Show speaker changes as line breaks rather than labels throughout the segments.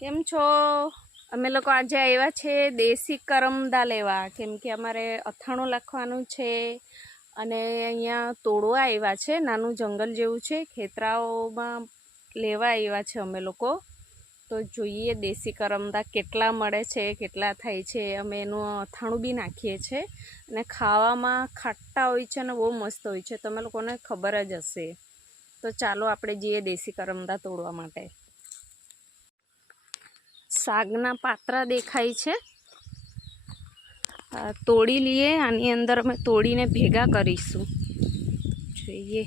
કેમ છો? અમે લોકો આજે આવ્યા છે દેશી કરમદા લેવા. કેમ કે અમારે અથાણું લખવાનું છે અને અહીંયા તોડવા આવ્યા છે. નાનું જંગલ જેવું છે. ખેતરાઓમાં લેવા આવ્યા છે અમે લોકો. તો જોઈએ દેશી કરમદા કેટલા મળે છે, કેટલા થાય છે. અમે એનું અથાણું બી નાખીએ છીએ અને ખાવામાં ખાટા હોય છે અને બહુ મસ્ત હોય છે. તમે લોકોને ખબર જ હશે. તો ચાલો આપણે જઈએ દેશી કરમદા તોડવા માટે. શાકના પાત્રા દેખાય છે. તોડી લઈએ આની અંદર અમે તોડીને ભેગા કરીશું. જોઈએ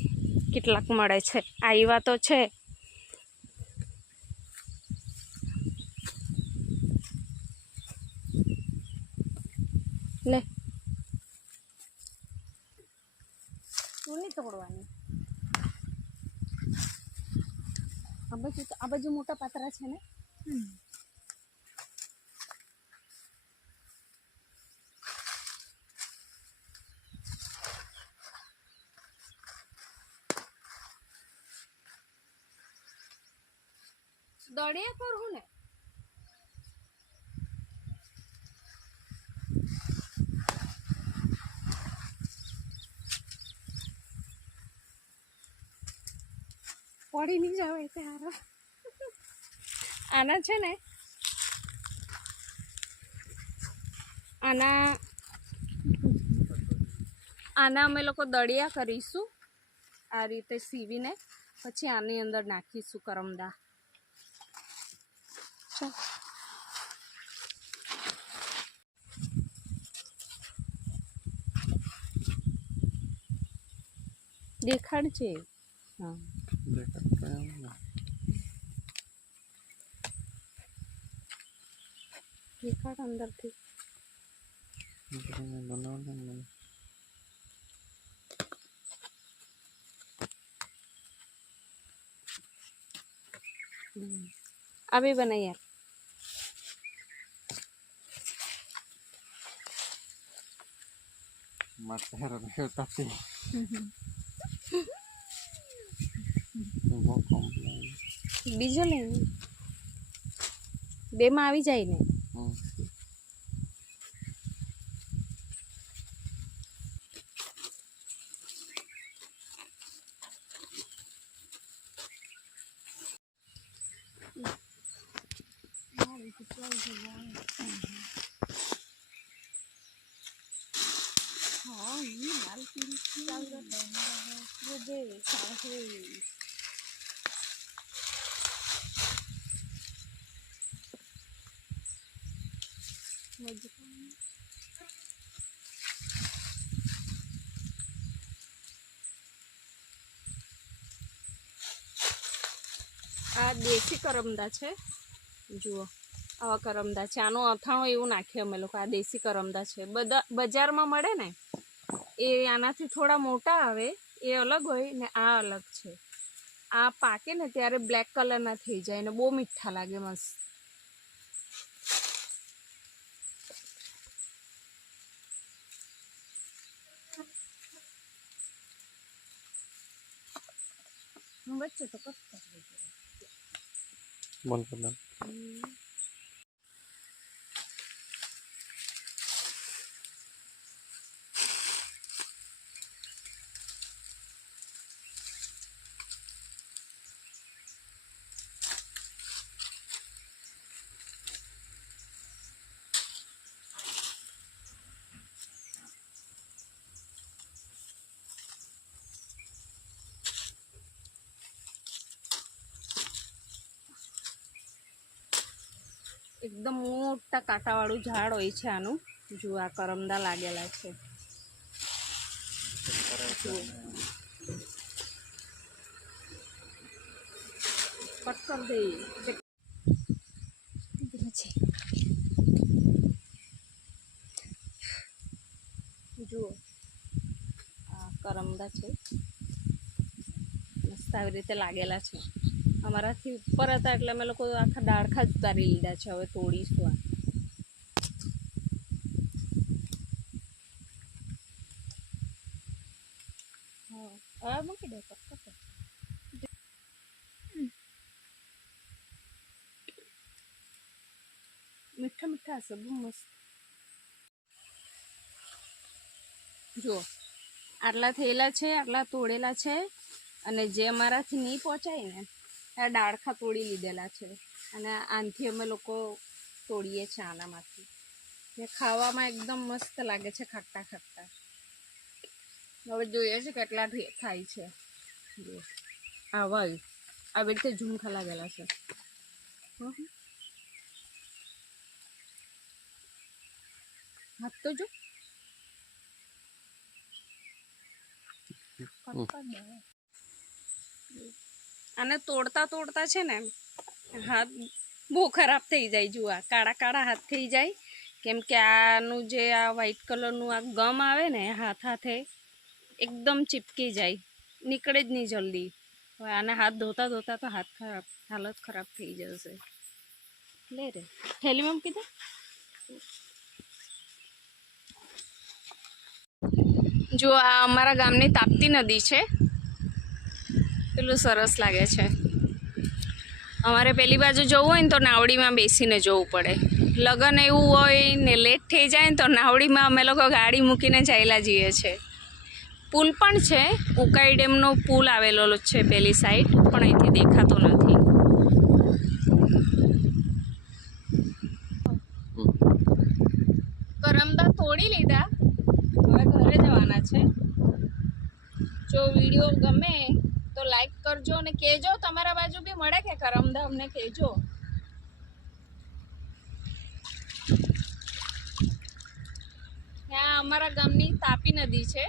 કેટલાક મળે છે. આવ્યા તો છે. લે. તું નહીં તોડવાની? આ બાજુ આ બાજુ મોટા પાત્રા છે ને? પર હું ને? પડી નહીં જવાય એટલે હારો. આના છે ને? આના આના અમે લોકો દળિયા કરીશું આ રીતે સીવીને, પછી આની અંદર નાખીશું કરમદા. ચાલ. દેખાડજે. હા. દેખાડ અંદરથી. હમ. આ બી બનાવી યાર બીજો લે ને. બેમાં આવી જાય ને આ દેશી કરમદા છે. જુઓ, આવા કરમદા છે. આનું અથાણું એવું નાખીએ અમે લોકો. આ દેશી કરમદા છે. બધા બજારમાં મળે ને? એ આનાથી થોડા મોટા આવે એ અલગ હોય ને આ અલગ છે. આ પાકે ને ત્યારે બ્લેક કલરના થઈ જાય ને બહુ મીઠા લાગે મસ્ત. વચ્ચે તો કટ કરી એકદમ મોટા કાંટાવાળું ઝાડ હોય છે આનું. જુઓ આ કરમદા લાગેલા છે. જુઓ. કટ દે. જે- જુઓ. આ કરમદા છે. મસ્ત આવી રીતે લાગેલા છે. અમારાથી ઉપર હતા એટલે અમે લોકો આખા ડાળખા જ ઉતારી લીધા છે, હવે તોડીશું આ. મૂકી દે મીઠા મીઠા હશે, બહુ મસ્ત. જુઓ આટલા થયેલા છે, આટલા તોડેલા છે, અને જે અમારાથી નહીં પહોંચાય ને ડાળખા તોડી લીધેલા છે. અને આનથી અમે લોકો તોડીએ છીએ આનામાંથી. ને ખાવામાં એકદમ મસ્ત લાગે છે ખાટા ખાટા હવે જોઈએ છે કેટલા થાય છે. આવા. આવી રીતે ઝુમખા લાગેલા છે. હાથ તો જો. અને તોડતા તોડતા છે ને, હાથ બહુ ખરાબ થઈ જાય જુઓ કાળા કાળા હાથ થઈ જાય. કેમ કે આનું જે આ વ્હાઈટ કલરનું આ ગમ આવે ને, હાથ હાથે એકદમ ચીપકી જાય, નીકળે જ નહીં જલ્દી. હવે આને હાથ ધોતા ધોતા તો હાથ ખરાબ, હાલત ખરાબ થઈ જશે. લે રે થેલીમાં કીધું જો આ અમારા ગામની તાપતી નદી છે. પેલું સરસ લાગે છે. અમારે પેલી બાજુ જવું હોય ને તો નાવડીમાં બેસીને જવું પડે. લગન એવું હોય ને લેટ થઈ જાય ને તો નાવડીમાં અમે લોકો ગાડી મૂકીને ચાલ્યા જઈએ છે પુલ પણ છે. ઉકાઈ ડેમનો પુલ આવેલો છે પેલી સાઈડ પણ અહીંથી દેખાતો નથી. કરમદા તોડી લીધા. હવે ઘરે જવાના છે. જો વીડિયો ગમે કરજો અને કહેજો, તમારા બાજુ બી મળે કે કરમદા અમને કહેજો. ત્યાં અમારા ગામની તાપી નદી છે.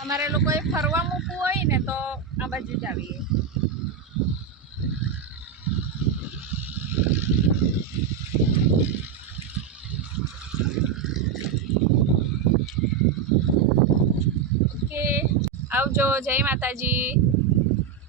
અમારે લોકોએ ફરવા મૂકવું હોય ને તો આ બાજુ જ આવીએ. જય માતાજી.